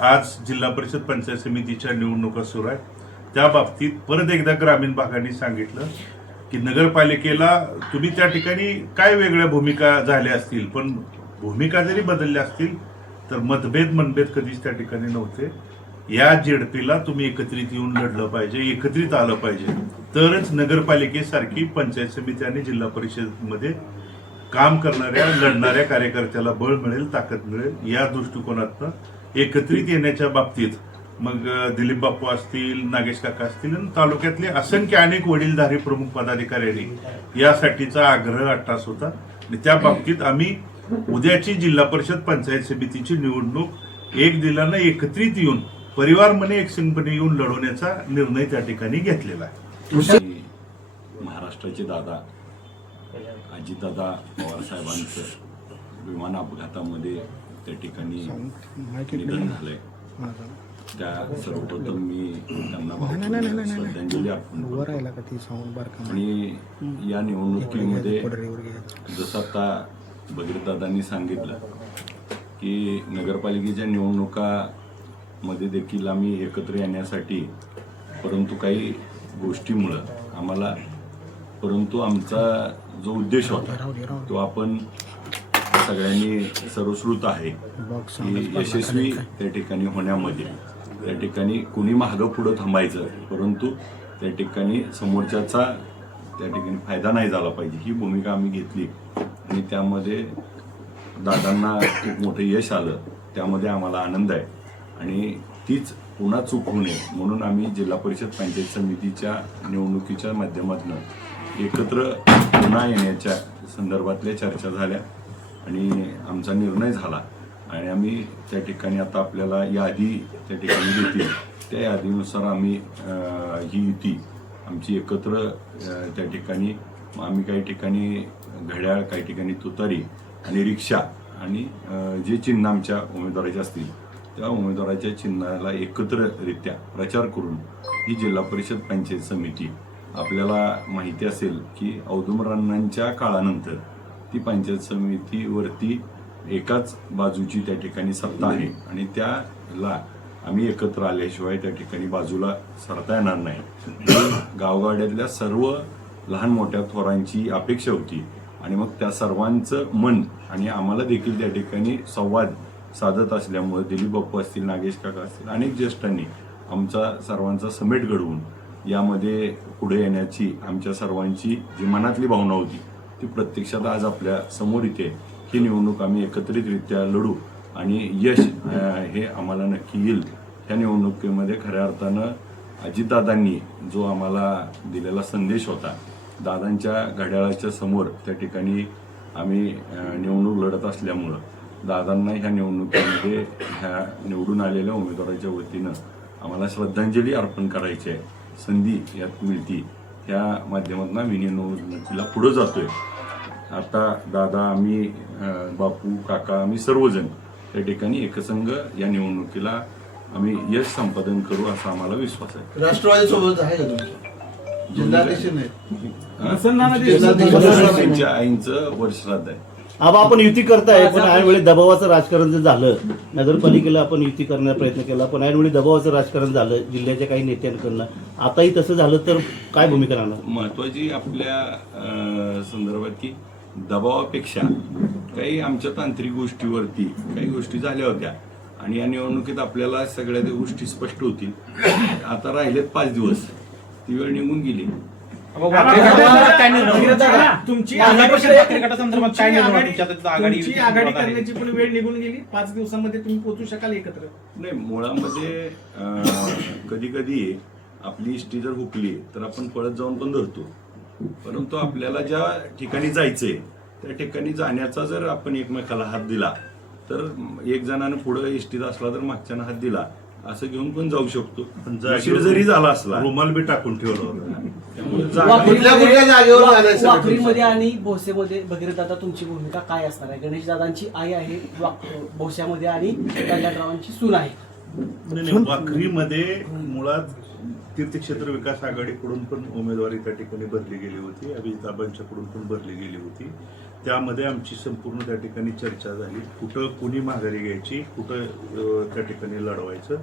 आज जिल्हा परिषद पंचायत समितीच्या निवडणुका सुरू आहेत. त्या बाबतीत परत एकदा ग्रामीण भागाने सांगितलं की नगरपालिकेला तुम्ही त्या ठिकाणी काय वेगळ्या भूमिका झाल्या असतील, पण भूमिका जरी बदलल्या असतील तर मनभेद कधीच त्या ठिकाणी नव्हते. या जेडपीला तुम्ही एकत्रित येऊन लढलं पाहिजे, एकत्रित आलं पाहिजे, तरच नगरपालिकेसारखी पंचायत समिती आणि जिल्हा परिषदमध्ये काम करणाऱ्या लढणाऱ्या कार्यकर्त्याला बळ मिळेल, ताकद मिळेल. या दृष्टिकोनातनं एकत्रित येण्याच्या बाबतीत मग दिलीप बापू असतील, नागेश काका असतील आणि तालुक्यातले असंख्य अनेक वडीलधारी प्रमुख पदाधिकाऱ्यांनी यासाठीचा आग्रह अट्टास होता. आणि त्या बाबतीत आम्ही उद्याची जिल्हा परिषद पंचायत समितीची निवडणूक एक दिलानं एकत्रित येऊन परिवार मने एकसंघपणे येऊन लढवण्याचा निर्णय त्या ठिकाणी घेतलेला आहे. महाराष्ट्राचे दादा अजितदादा पवार साहेबांचं विमान अपघातामध्ये त्या ठिकाणी निधन झालंय. त्या सर्वप्रथम मी त्यांना भावपूर्ण श्रद्धांजली अर्पण करतो. आणि या निवडणुकीमध्ये जसं आता भगीरथदादांनी सांगितलं की नगरपालिकेच्या निवडणुकामध्ये देखील आम्ही एकत्र येण्यासाठी, परंतु काही गोष्टीमुळं आम्हाला, परंतु आमचा जो उद्देश होता तो आपण सगळ्यांनी सर्वश्रुत आहे की यशस्वी त्या ठिकाणी होण्यामध्ये, त्या ठिकाणी कुणी मागं पुढं थांबायचं, परंतु त्या ठिकाणी समोरच्याचा त्या ठिकाणी फायदा नाही झाला पाहिजे ही भूमिका आम्ही घेतली. आणि त्यामध्ये दादांना खूप मोठं यश आलं, त्यामध्ये आम्हाला आनंद आहे. आणि तीच पुन्हा चूक होऊ नये म्हणून आम्ही जिल्हा परिषद पंचायत समितीच्या निवडणुकीच्या माध्यमातून एकत्र पुन्हा येण्याच्या संदर्भातल्या चर्चा झाल्या आणि आमचा निर्णय झाला. आणि आम्ही त्या ठिकाणी आता आपल्याला यादी त्या ठिकाणी देतील, त्या यादीनुसार आम्ही ही युती आमची एकत्र त्या ठिकाणी, आम्ही काही ठिकाणी घड्याळ, काही ठिकाणी तुतारी आणि रिक्षा आणि जे चिन्ह आमच्या उमेदवाराचे असतील त्या उमेदवाराच्या चिन्हाला एकत्ररित्या प्रचार करून ही जिल्हा परिषद पंचायत समिती, आपल्याला माहिती असेल की औदुंबरावांच्या काळानंतर ती पंचायत समितीवरती एकाच बाजूची त्या ठिकाणी सत्ता आहे आणि त्याला आम्ही एकत्र आल्याशिवाय त्या ठिकाणी बाजूला सरता येणार नाही. गावगाड्यातल्या सर्व लहान मोठ्या थोरांची अपेक्षा होती आणि मग त्या सर्वांचं मन आणि आम्हाला देखील त्या ठिकाणी संवाद साधत असल्यामुळे दिलीप बाप्पू असतील, नागेश काका असतील, अनेक ज्येष्ठांनी आमचा सर्वांचा समेट घडवून यामध्ये पुढे येण्याची आमच्या सर्वांची जी मनातली भावना होती ती प्रत्यक्षात आज आपल्या समोर येते. ही निवडणूक आम्ही एकत्रितरित्या लढू आणि यश हे आम्हाला नक्की येईल. त्या निवडणुकीमध्ये खऱ्या अर्थानं अजितदादांनी जो आम्हाला दिलेला संदेश होता, दादांच्या घड्याळाच्या समोर त्या ठिकाणी आम्ही निवडणूक लढत असल्यामुळं दादांना ह्या निवडणुकीमध्ये ह्या निवडून आलेल्या उमेदवाराच्या वतीनं आम्हाला श्रद्धांजली अर्पण करायची आहे. संधी यात मिळती, त्या माध्यमातून आम्ही निवडणुकीला पुढं जातोय. आता दादा, आम्ही, बापू, काका, आम्ही सर्वजण त्या ठिकाणी एकसंघ या निवडणुकीला आम्ही यश संपादन करू असा आम्हाला विश्वास आहे. राष्ट्रवादी सोबत आहे का तुमचं? जिल्हाध्यक्ष त्यांच्या आईंचं वर्षश्राद्ध आहे. अब आपण युती करताय, पण ऐनवेळी दबावाचं राजकारण जर झालं, नगरपालिकेला आपण युती करण्याचा प्रयत्न केला, पण ऐनवेळी दबावाचं राजकारण झालं जिल्ह्याच्या काही नेत्यांकडनं, आताही तसं झालं तर काय भूमिका राहणार? महत्वाची आपल्या संदर्भात की दबावापेक्षा काही आमच्या तांत्रिक गोष्टीवरती काही गोष्टी झाल्या होत्या आणि या निवडणुकीत आपल्याला सगळ्या त्या गोष्टी स्पष्ट होतील. आता राहिलेत 5 दिवस, ती वेळ निघून गेली. तुमची आघाडी करण्याची पण वेळ निघून गेली. 5 दिवसांमध्ये तुम्ही पोहोचू शकाल एकत्र? नाही, मुळामध्ये कधी कधी आपली इष्टी जर हुकली तर आपण पळत जाऊन पण धरतो, परंतु आपल्याला ज्या ठिकाणी जायचंय त्या ठिकाणी जाण्याचा जर आपण एकमेकाला हात दिला तर एक जणानं पुढे इष्टीत असला तर मागच्यानं हात दिला असं घेऊन पण जाऊ शकतो. पण जरी झाला असला रुमाल बी टाकून ठेवला. वाखरीमध्ये आणि भोसेमध्ये भगीरथदादा तुमची भूमिका काय असणार आहे? गणेश दादांची आई आहे भोश्यामध्ये आणि कल्याणरावांची सून आहे. वाखरीमध्ये मुळात तीर्थक्षेत्र विकास आघाडीकडून पण उमेदवारी त्या ठिकाणी भरली गेली होती, अभिजिताबांच्याकडून पण भरली गेली होती. त्यामध्ये आमची संपूर्ण त्या ठिकाणी चर्चा झाली. कुठं कुणी माघारी घ्यायची, कुठं त्या ठिकाणी लढवायचं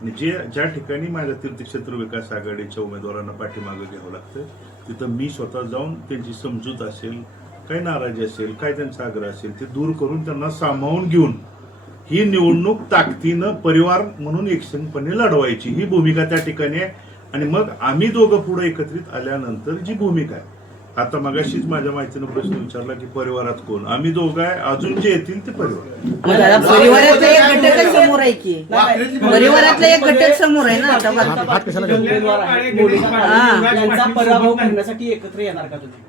आणि ज्या ठिकाणी माझ्या तीर्थक्षेत्र विकास आघाडीच्या उमेदवारांना पाठीमागं घ्यावं लागतं तिथं मी स्वतः जाऊन त्यांची समजूत असेल, काय नाराजी असेल, काय त्यांचा आग्रह असेल ते दूर करून त्यांना सामावून घेऊन ही निवडणूक ताकदीनं परिवार म्हणून एकसंघपणे लढवायची ही भूमिका त्या ठिकाणी आहे. आणि मग आम्ही दोघं पुढे एकत्रित आल्यानंतर जी भूमिका आहे, आता मगाशीच माझ्या माहितीनं प्रश्न विचारला की परिवारात कोण, आम्ही दोघं आहे, अजून जे येतील ते परिवार. परिवारातला एक घटक समोर आहे की परिवारातला एक घटक समोर आहे ना आता उमेदवार आहेत, मोदी साहेब यांचा पराभव करण्यासाठी एकत्र येणार का तुम्ही?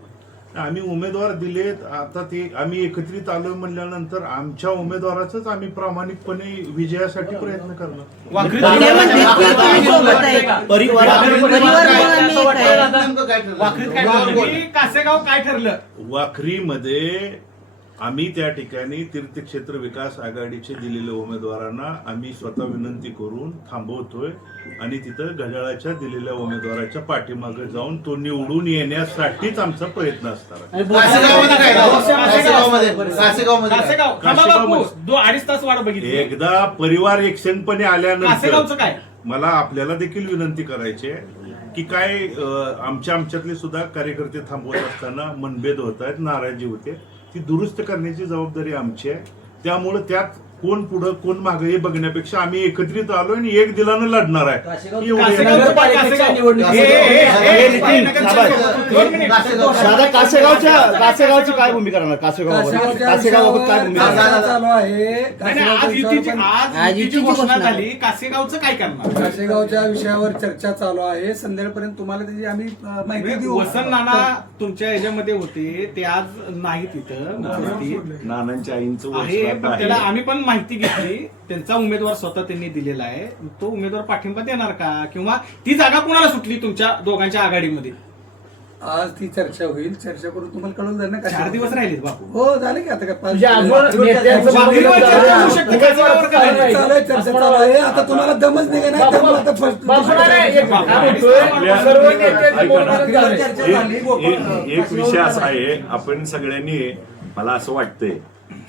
आम्ही उमेदवार दिलेत, आता ते आम्ही एकत्रित आलो म्हणल्यानंतर आमच्या उमेदवाराचाच आम्ही प्रामाणिकपणे विजयासाठी प्रयत्न करणार. ते म्हणतात की तुम्ही सोबत आहे परिवार म्हणून आम्ही एक आहे. नेमकं काय ठरलं? वाखरीत काय ठरलं? तुम्ही कासेगाव काय ठरलं? वाखरीमध्ये आम्ही त्या ठिकाणी तीर्थक्षेत्र विकास आघाडीचे दिलेल्या उमेदवारांना आम्ही स्वतः विनंती करून थांबवतोय आणि तिथं घड्याळाच्या दिलेल्या उमेदवाराच्या पाठीमागे जाऊन तो निवडून येण्यासाठीच आमचा प्रयत्न असणार आहे. आणि कासेगावमध्ये काय झालं? कासेगावमध्ये कासेगावमध्ये काय? कासेगाव थांबा बापू, 2-2.5 तास वाट बघितली. एकदा परिवार एकसंघपणे कासेगावचं आल्यानंतर काय? मला आपल्याला देखील विनंती करायची आहे की काय आमच्यातले सुद्धा कार्यकर्ते थांबवत असताना मनभेद होत आहेत, नाराजी होते, ती दुरुस्त करण्याची जबाबदारी आमची आहे. त्यामुळे त्यात कोण पुढं कोण मागे हे बघण्यापेक्षा आम्ही एकत्रित आलो आणि एक दिलानं लढणार आहे. एवढं कासेगावचं आहे. कासेगावच्या निवडणुकीत- दादा कासेगावची काय भूमिका राहणार? कासेगावबाबत काय भूमिका राहणार? चालू आहे नाही, आज युतीची घोषणा झाली, कासेगावचं काय करणार? काशेगावच्या विषयावर चर्चा चालू आहे. संध्याकाळपर्यंत तुम्हाला त्याची आम्ही माहिती देऊ. वसंत नाना तुमच्या ह्याच्यामध्ये होते, ते आज नाही तिथं उपस्थित नानांच्या आईंचं आहे, वर्ष पण त्याला आम्ही पण माहिती घेतली. त्यांचा उमेदवार स्वतः त्यांनी दिलेला आहे. तो उमेदवार पाठिंबा देणार का, किंवा ती जागा कुणाला सुटली तुमच्या दोघांच्या आघाडीमध्ये? आज ती चर्चा होईल. चर्चा करून तुम्हाला कळून जाईल ना. 4 दिवस राहिलेत बापू. हो झाले की आता काय म्हणजे अजून नेत्यांचं वाखरीवर चर्चा होऊ शकते, कासेगाववर का नाही? चालू आहे, चर्चा चालू आहे. आता तुम्हाला दमच निघा नाही दम आता फर्स्ट एक विषय असा आहे, आपण सगळ्यांनी, मला असं वाटतंय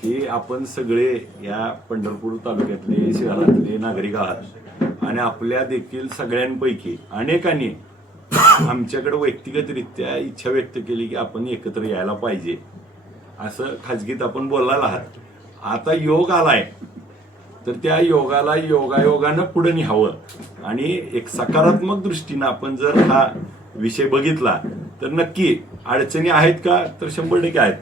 की आपण सगळे या पंढरपूर तालुक्यातले शहरातले नागरिक आहात आणि आपल्या देखील सगळ्यांपैकी अनेकांनी आमच्याकडे व्यक्तिगतरित्या इच्छा व्यक्त केली की आपण एकत्र यायला पाहिजे, असं खाजगीत आपण बोलायला आहात. आता योग आलाय तर त्या योगाला योगायोगानं पुढे न्यावं आणि एक सकारात्मक दृष्टीनं आपण जर हा विषय बघितला तर नक्की अडचणी आहेत का, तर 100% आहेत.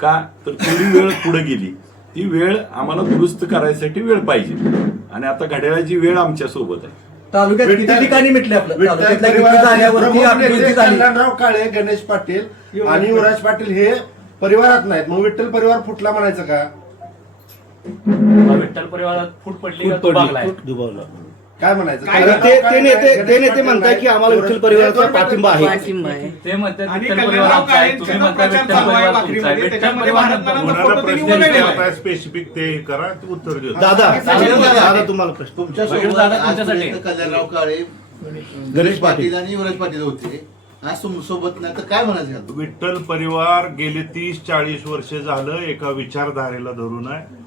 का तर थोडी वेळ पुढे गेली, ती वेळ आम्हाला दुरुस्त करायसाठी वेळ पाहिजे आणि आता घड्याळाची वेळ आमच्या सोबत आहे. तालुक्यात किती ठिकाणी मिटले आपलं तालुक्यातल्या किती जागेवरती आपली युती झाली. कल्याणराव काळे, गणेश पाटील आणि युवराज पाटील हे परिवारात नाहीत, मग विठ्ठल परिवार फुटला म्हणायचं का? विठ्ठल परिवारात फूट पडली का दुभागलाय? दुभावला. काय म्हणायचं? काय कारण ते नेते म्हणतात की आम्हाला विठ्ठल परिवाराचा पाठिंबा आहे. पाठिंबा आहे. ते म्हणतात आणि विठ्ठल कल्याणराव परिवार आमचा आहे, तुम्ही काळेंचा म्हणता प्रचार विठ्ठल चालू आहे परिवार तुमचा आहे. वाखरीमध्ये. विठ्ठल त्याच्यामध्ये परिवार भारतमानाचा नंतर कोणाला फोटो त्यांनी प्रश्न उलगडलेला आहे. विचारताय स्पेसिफिक ते करा, ते उत्तर देऊ. दादा तुम्हाला प्रश्न. तुमच्यासोबत दादा, तुमच्यासाठी. आजपर्यंत कल्याणराव काळे, गणेश पाटील आणि युवराज पाटील होते. आज सोबत नाही तर काय म्हणायचं? विठ्ठल परिवार गेले 30-40 वर्ष झालं एका विचारधारेला धरून आहे.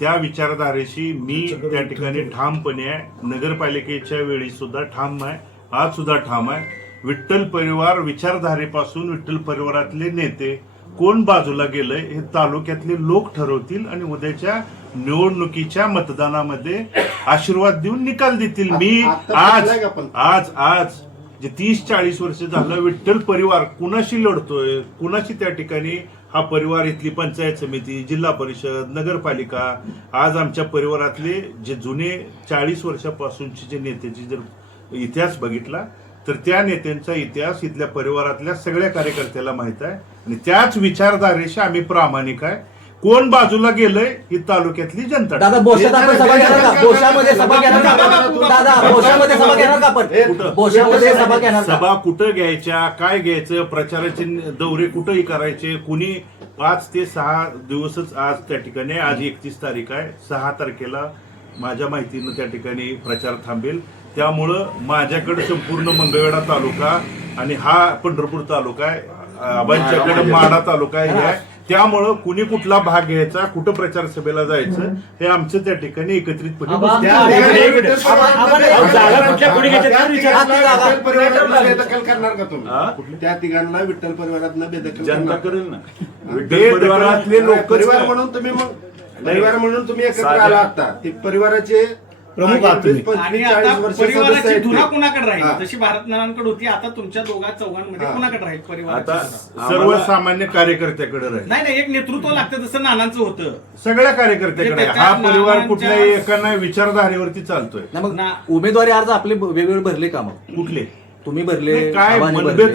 त्या विचारधारेशी मी त्या ठिकाणी ठामपणे आहे. नगरपालिकेच्या वेळी सुद्धा ठाम आहे, आज सुद्धा ठाम आहे. विठ्ठल परिवार विचारधारेपासून विठ्ठल परिवारातले नेते कोण बाजूला गेलंय हे तालुक्यातले लोक ठरवतील आणि उद्याच्या निवडणुकीच्या मतदानामध्ये आशीर्वाद देऊन निकाल देतील. मी आज जे 30-40 वर्ष झालं विठ्ठल परिवार कुणाशी लढतोय, कुणाशी त्या ठिकाणी हा परिवार, इथली पंचायत समिती, जिल्हा परिषद, नगरपालिका, आज आमच्या परिवारातले जे जुने 40 वर्षापासूनचे जे नेत्याचे जर इतिहास बघितला तर त्या नेत्यांचा इतिहास इथल्या परिवारातल्या सगळ्या कार्यकर्त्याला माहित आहे आणि त्याच विचारधारेशी आम्ही प्रामाणिक आहे. कोण बाजूला गेलंय ही तालुक्यातली जनता. दादा बोशात आपण सभा घेणार का? बोशामध्ये सभा घेणार का आपण? दादा बोशामध्ये सभा घेणार का आपण? कुठं? बोशामध्ये सभा घेणार का? सभा कुठं घ्यायच्या, काय घ्यायचं, प्रचाराचे दौरे कुठंही करायचे, कुणी 5 ते 6 दिवसच आज त्या ठिकाणी, आज 31 तारीख आहे, 6 तारखेला माझ्या माहितीनं त्या ठिकाणी प्रचार थांबेल. त्यामुळं माझ्याकडे संपूर्ण मंगळवेढा तालुका आणि हा पंढरपूर तालुका आहे, आबांच्याकडे माढा तालुका आहे. त्यामुळं कुणी कुठला भाग घ्यायचा, कुठं प्रचार सभेला जायचं हे आमचं त्या ठिकाणी एकत्रितपणे बेदखल करणार का तुम्ही? त्या तिघांना विठ्ठल परिवारात बेदखल जनता करेल ना. विठ्ठल परिवारातले लोक परिवार म्हणून तुम्ही मग परिवार म्हणून तुम्ही एकत्र आला आता ते परिवाराचे प्रमुख आहात तुम्ही. 20, आणि 35, आता 40 वर्ष सदस्य परिवाराची आहेत धुरा ते. कुणाकडे राहील? हा. जशी भारतनानांकडे होती, आता तुमच्या चौघांमध्ये कुणाकडे राहील आता परिवार? सर्वसामान्य कार्यकर्त्याकडे राहील. नाही, एक नेतृत्व लागतं, जसं नानांचं होतं. सगळ्या कार्यकर्त्याकडे आहे. हा परिवार कुठल्याही एका नाही विचारधारेवरती चालतोय. नाही, मग उमेदवारी अर्ज आपले वेगवेगळे भरले का मग? कुठले तुम्ही भरले, नाही, काय आबांनी मतभेद भरले.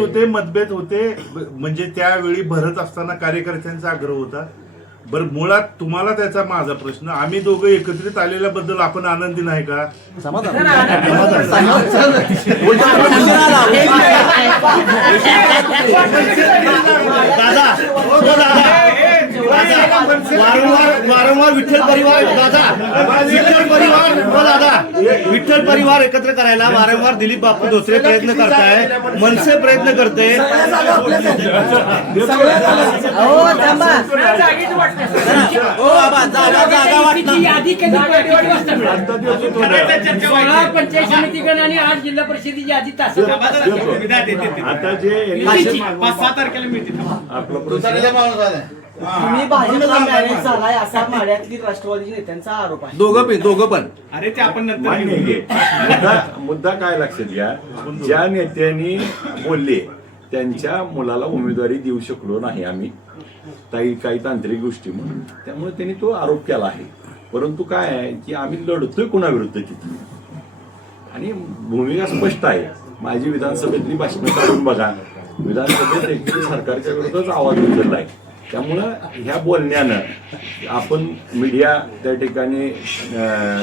होते म्हणजे त्यावेळी भरत असताना कार्यकर्त्यांचा आग्रह होता. बरं, मुळात तुम्हाला त्याचा माझा प्रश्न, आम्ही दोघं एकत्रित आलेल्याबद्दल आपण आनंदी नाही का? समाधान. वारंवार विठ्ठल परिवार विठ्ठल परिवार एकत्र करायला वारंवार दिलीप बापू धोत्रे प्रयत्न करताय, मनसे प्रयत्न करते. पंचायत समितीकडे आणि 8 जिल्हा परिषदेची यादी आता जे 5-6 तारखेला मिळते. तुतारीचा माणूस आहे. तुम्ही भाजपला मॅनेज झालाय असा माढ्यातली राष्ट्रवादी नेत्यांचा आरोप आहे. दोघं पण अरे ते आपण नंतर मान्य घेऊ. आहे. मुद्दा काय लक्षात घ्या, ज्या नेत्यांनी बोलले त्यांच्या मुलाला उमेदवारी देऊ शकलो नाही आम्ही, काही तांत्रिक गोष्टी म्हणून, त्यामुळे त्यांनी तो आरोप केला आहे. परंतु काय आहे की आम्ही लढतोय कुणाविरुद्ध तिथे, आणि भूमिका स्पष्ट आहे. माझी विधानसभेतली भाषणं काढून बघा, विधानसभेत एकतरी सरकारच्या विरोधातच आवाज उचलला आहे. त्यामुळं ह्या बोलण्यानं आपण मीडिया त्या ठिकाणी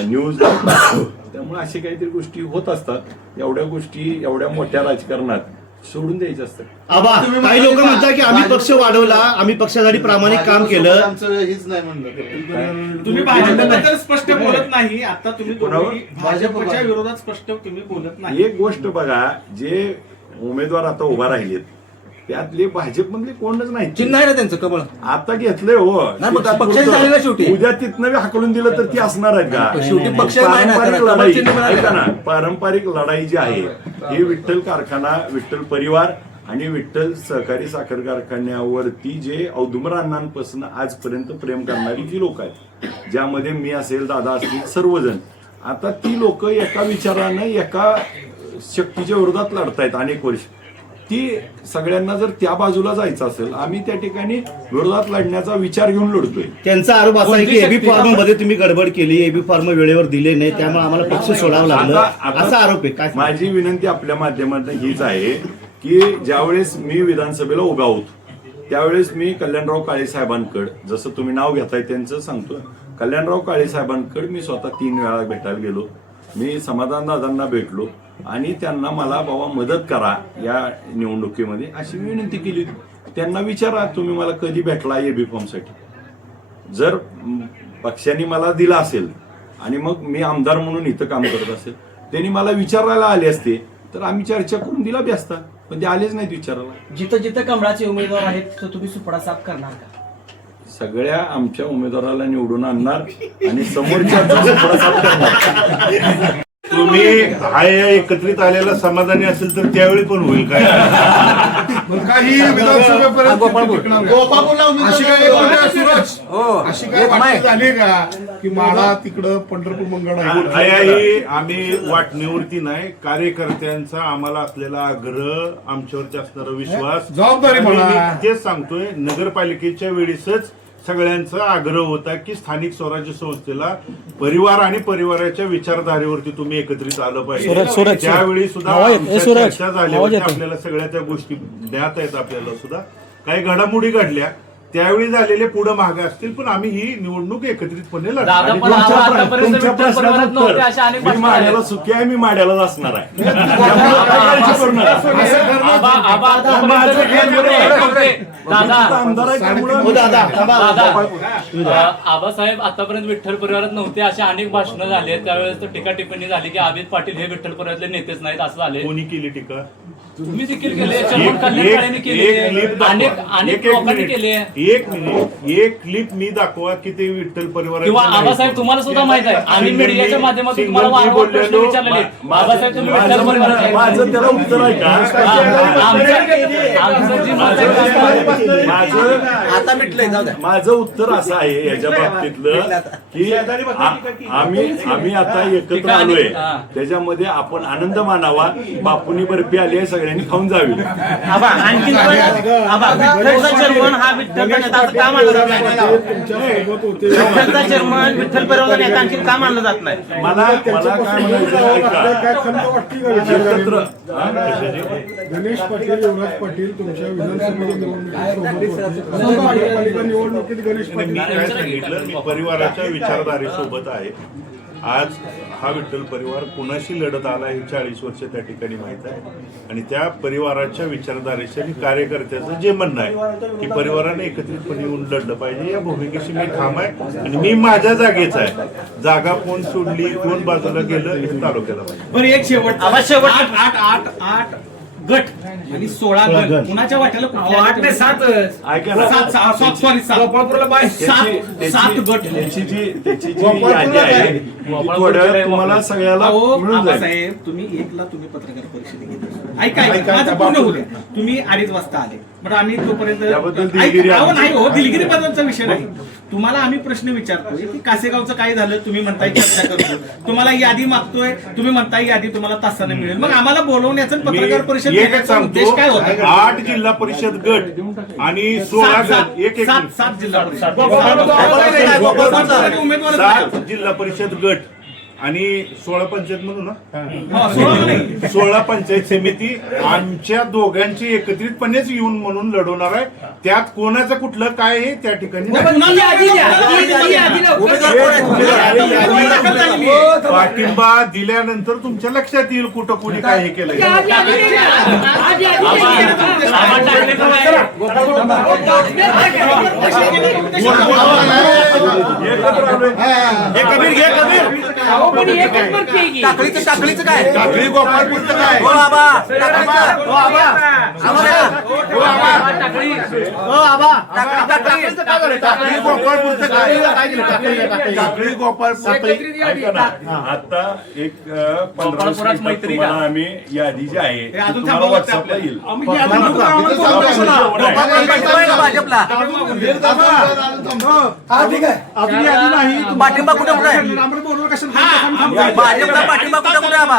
न्यूज, त्यामुळे अशी काहीतरी गोष्टी होत असतात. एवढ्या गोष्टी एवढ्या मोठ्या राजकारणात सोडून द्यायचं असतं. आबा, काही लोक म्हणतात की आम्ही पक्ष वाढवला, आम्ही पक्षासाठी प्रामाणिक काम केलं. आमचं हेच नाही म्हणलं. तुम्ही भाजपबद्दल स्पष्ट बोलत नाही. आता तुम्ही कोणावर? दोघंही भाजपच्या विरोधात स्पष्ट तुम्ही बोलत नाही. एक गोष्ट बघा, जे उमेदवार आता उभा राहिलेत त्यातले भाजपमधले कोणच नाही. चिन्ह आहे ना त्यांचं कमळ. आता घेतलंय हो, नाही, मग पक्षाने झालेला शेवटी. उद्या तिथनं हाकलून दिलं तर ती असणार आहेत का? शेवटी पक्ष नाही ना, पारंपरिक त्याला लढाई, चिन्ह मिळालं. ऐका ना, पारंपरिक लढाई जी आहे ही विठ्ठल कारखाना, विठ्ठल परिवार आणि विठ्ठल सहकारी साखर कारखान्यावरती जे औदुंबर अण्णांपासून आजपर्यंत प्रेम करणारी जी लोक आहेत, ज्यामध्ये मी असेल, दादा असतील, सर्वजण, आता ती लोक एका विचारानं एका शक्तीच्या विरोधात लढतायत अनेक वर्ष. ती सगळ्यांना जर त्या बाजूला जायचं असेल, आम्ही त्या ठिकाणी विरोधात लढण्याचा विचार घेऊन लढतोय. त्यांचा आरोप असा आहे की एबी फॉर्म मध्ये तुम्ही गडबड केली, एबी फॉर्म वेळेवर दिले नाही, त्यामुळे आम्हाला पक्ष सोडावं लागलं, असा आरोप आहे. काय माझी विनंती आपल्या माध्यमातून हीच आहे की ज्यावेळेस मी विधानसभेला उभा होतो त्यावेळेस मी कल्याणराव काळे साहेबांकडे, जसं तुम्ही नाव घेताय त्यांचं सांगतो, कल्याणराव काळे साहेबांकडे मी स्वतः 3 वेळा भेटायला गेलो. मी समाधान दादांना भेटलो आणि त्यांना मला बाबा मदत करा या निवडणुकीमध्ये अशी मी विनंती केली. त्यांना विचारा तुम्ही मला कधी भेटला एबी फॉर्मसाठी. जर पक्षाने मला दिला असेल आणि मग मी आमदार म्हणून इथं काम करत असेल, त्यांनी मला विचारायला आले असते तर आम्ही चर्चा करून दिला बी असता, पण ते आलेच नाहीत विचारायला. जिथं जिथं कमळाचे उमेदवार आहेत तिथं तुम्ही सुपडा साफ करणार का? सगळ्या आमच्या उमेदवाराला निवडून आणणार आणि समोरच्या सुपडा साफ करणार. तुम्ही हाय एकत्रित आलेला समाधानी असेल तर त्यावेळी पण होईल काय? काही विधानसभेपर्यंत गोपापूरला उमेदवार अशी काय सूरज, हो, अशी काय वाटणी झाली का की माळा तिकडं पंढरपूर मंगळ ही आम्ही वाटणीवरती नाही, कार्यकर्त्यांचा आम्हाला असलेला आग्रह, आमच्यावरती असणारा विश्वास, जबाबदारी म्हणा. आणि मी तेच सांगतोय, नगरपालिकेच्या वेळेसच सगळ्यांचा आग्रह होता की स्थानिक स्वराज्य संस्थेला परिवार आणि परिवाराच्या विचारधारेवरती तुम्ही एकत्रित आलं पाहिजे. त्यावेळी सुद्धा आमच्या चर्चा झाल्या होत्या, आपल्याला सगळ्या त्या गोष्टी ज्ञात आहेत. आपल्याला सुद्धा काही घडामोडी घडल्या त्यावेळी झालेले पुढे मागे असतील, पण आम्ही ही निवडणूक एकत्रितपणे लढणार. आणि तुमच्या प्रश्नाचं उत्तर, मी माड्याला सुखी आहे, मी माड्यालाच असणार आहे. त्यामुळे काय काळजी करू नका. आमदार आहे त्यामुळे आबासाहेब आतापर्यंत विठ्ठल परिवारात नव्हते, असे अनेक भाषणं झाले. त्यावेळेस टीका टिप्पणी झाली की अभित पाटील हे विठ्ठल परिवारातले नेतेच नाहीत, असं झाले. कोणी केली टीका? तुम्ही देखील केले, शरवण कल्याण काळेंनी केले, अनेक लोकांनी केले. एक मिनिट, एक क्लिप मी दाखवा की ते विठ्ठल परिवार किंवा आबासाहेब तुम्हाला सुद्धा माहित आहे आम्ही मीडियाच्या माध्यमातून तुम्हाला वारंवार प्रश्न विचारलेले आहेत. आबासाहेब तुम्ही विठ्ठल परिवाराचे आहेत. माझं त्याला उत्तर आहे का? आमचं जी मत आहे आता मिटलंय, जाऊ द्या. माझं उत्तर असं आहे याच्या बाबतीतलं की आम्ही आता एकत्र आलोय, त्याच्यामध्ये आपण आनंद मानावा. बापूनी बर्फी आली आहे, सगळ्यांनी खाऊन जावी. आणखी हा विठ्ठलचा नेता असं का मानलं जात नाही? विठ्ठलचा चेअरमन विठ्ठल परिवाराचा नेता आणखी का मानलं जात नाही? मला काय म्हणायचं आहे गणेश पाटील, युवराज पाटील तुमच्या विधानसभेमध्ये निवडणुकीत गणेश मी काय सांगितलं, मी परिवाराच्या विचारधारेसोबत आहे. आज हा विठ्ठल परिवार कुणाशी लढत आला हे 40 वर्ष त्या ठिकाणी माहीत आहे आणि त्या परिवाराच्या विचारधारेचे आणि कार्यकर्त्याचं जे म्हणणं आहे की परिवाराने एकत्रितपणे येऊन लढलं पाहिजे या भूमिकेशी मी ठाम आहे आणि मी माझ्या जागेच आहे. जागा कोण सोडली, कोण बाजूला गेलं हे तालुक्याला पाहिजे. बरं एक शेवट शेवट. आठ गट आणि 16 गण कुणाच्या वाट्याला 8 ते 7 ऐका ना. 7 गट. त्याची जी यादी आहे ती थोड्या तुम्हाला सगळ्याला मिळून जाईल. साहेब तुम्ही एकला तुम्ही पत्रकार परिषद घेतली. ऐका माझं पूर्ण होऊ द्या. तुम्ही 2:30 वाजता आले बरं आम्ही तोपर्यंत त्याबद्दल दिलगिरी अहो, आमची. नाही हो दिलगिरी बद्दलचा विषय नाही. तुम्हाला आम्ही प्रश्न विचारतोय की कासेगावचं काय झालं, तुम्ही म्हणताय चर्चा करतो, तुम्हाला यादी मागतोय, तुम्ही म्हणताय यादी तुम्हाला तासाने मिळेल. मग आम्हाला बोलवण्याचं आणि पत्रकार परिषद एकच घेण्याचा उद्देश सांगतो, काय होता? 8 जिल्हा परिषद गट आणि 16 गट, एक 7 जिल्हा परिषद उमेदवार 7 जिल्हा परिषद गट आणि 16 पंचायत म्हणू ना, 16 पंचायत समिती आमच्या दोघांची एकत्रितपणेच येऊन म्हणून लढवणार आहे. त्यात कोणाचं कुठलं काय आहे त्या ठिकाणी पाठिंबा दिल्यानंतर तुमच्या लक्षात येईल कुठं कुणी काय हे केलं. टाकळीचं काय? टाकळी गोपाळपूरचं काय? हो आबा. टाकळी गोपाळपूरचं काय? टाकळी गोपाळपूर ऐका ना, आता एक 15 मिनिटात तुम्हाला आम्ही यादी जी आहे ती अजून तुम्हाला थांबावं लागतं व्हॉट्सअपला येईल. भाजपला ठीक आहे. आपली यादी नाही. पाठिंबा कुठे कुठे आहे? भाजपला पाठिंबा कुठे कुठे आबा?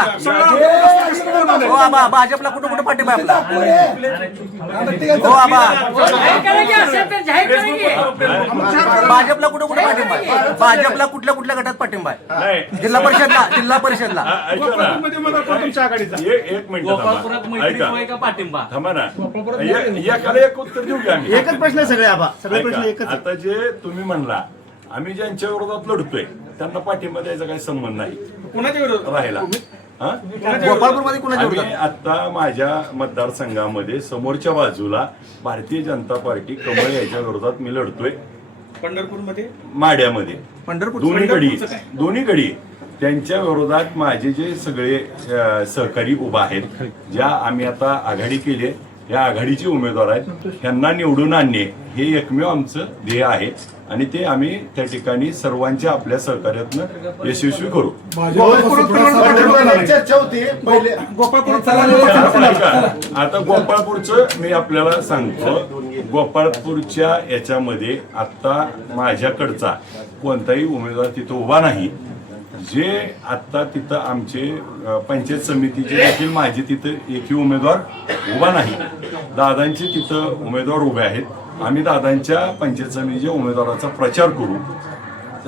हो आबा भाजपला कुठे कुठे पाठिंबा आहे आपला? हो आबा भाजपला कुठे कुठे पाठिंबा आहे? भाजपला कुठल्या कुठल्या गटात पाठिंबा आहे? नाही, जिल्हा परिषदला ऐका ना, एक मिनिट गोपाळपुरात मैत्री होय का पाठिंबा? थांबा ना, एकाला एक उत्तर देऊ की आम्ही. एकच प्रश्न आहे सगळे आबा, सगळे प्रश्न ऐका, एकच आहे. आता जे तुम्ही म्हणला आम्ही ज्यांच्या विरोधात लढतोय त्यांना पाठिंबा द्यायचा काही संबंध नाही कुणाच्या विरोधात? राहिला. हा? गोपाळपूरमध्ये कुणाच्या आम्ही विरोधात? आता माझ्या मतदारसंघामध्ये समोरच्या बाजूला भारतीय जनता पार्टी कमळ याच्या विरोधात मी लढतोय. पंढरपूरमध्ये माड्यामध्ये पंढरपूर दोन्हीकडे त्यांच्या विरोधात माझे जे सगळे सहकारी उभा आहेत, ज्या आम्ही आता आघाडी केली आहे, या आघाडीचे उमेदवार आहेत, यांना निवडून आणणे हे एकमेव आमचं ध्येय आहे आणि ते आम्ही त्या ठिकाणी सर्वांच्या आपल्या सहकार्यातनं यशस्वी करू. चर्चा होती पहिले. आता गोपाळपूरचं मी आपल्याला सांगतो. गोपाळपूरच्या याच्यामध्ये आता माझ्याकडचा कोणताही उमेदवार तिथं उभा नाही. जे आता तिथं आमचे पंचायत समितीचे देखील माझे तिथं एकही उमेदवार उभा नाही. दादांचे तिथं उमेदवार उभे आहेत. आम्ही दादांच्या पंचायत समितीच्या उमेदवाराचा प्रचार करू.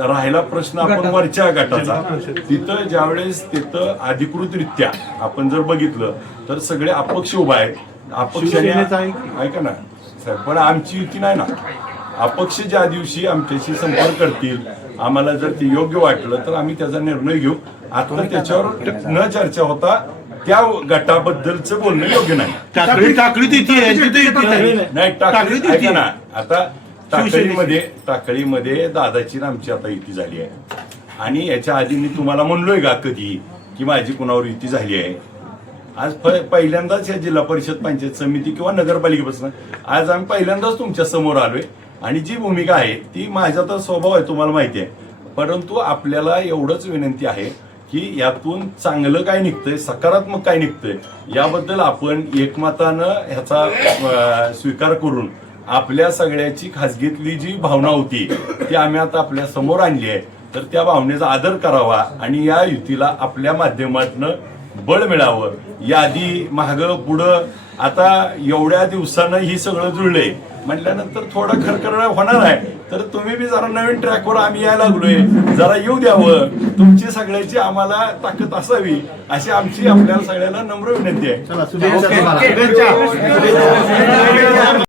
राहिला प्रश्न आपण वरच्या गटाचा, तिथं ज्यावेळेस तिथं अधिकृतरित्या आपण जर बघितलं तर सगळे अपक्ष उभा आहेत. अपक्षाने ऐका ना साहेब, पण आमची युती नाही ना. अपक्ष ज्या दिवशी आमच्याशी संपर्क करतील, आम्हाला जर ते योग्य वाटलं तर आम्ही त्याचा निर्णय घेऊ. आता त्याच्यावर न चर्चा होता त्या गटाबद्दलचं बोलणं योग्य नाही. नाही टाकळीत ऐका ना, आता टाकळीमध्ये दादाची आणि आमची आता युती झाली आहे आणि याच्या आधी मी तुम्हाला म्हणलोय का कधी की माझी कुणावर युती झाली आहे? आज पहिल्यांदाच या जिल्हा परिषद पंचायत समिती किंवा नगरपालिकेपासून आज आम्ही पहिल्यांदाच तुमच्या समोर आलोय आणि जी भूमिका आहे ती माझा तर स्वभाव आहे तुम्हाला माहिती आहे, परंतु आपल्याला एवढंच विनंती आहे की यातून चांगलं काय निघतंय, सकारात्मक काय निघतंय याबद्दल आपण एकमतानं ह्याचा स्वीकार करून आपल्या सगळ्याची खासगीतली जी भावना होती ती आम्ही आता आपल्या समोर आणली आहे, तर त्या भावनेचा आदर करावा आणि या युतीला आपल्या माध्यमातून बळ मिळावं. यादी मागं पुढं आता एवढ्या दिवसानं ही सगळं जुळलंय म्हटल्यानंतर थोडा खरखर होणार आहे, तर तुम्ही बी जरा नवीन ट्रॅकवर आम्ही यायला लागलोय, जरा येऊ द्यावं, तुमची सगळ्याची आम्हाला ताकद असावी अशी आमची आपल्याला सगळ्यांना नम्र विनंती आहे. चला शुभेच्छा तुम्हाला.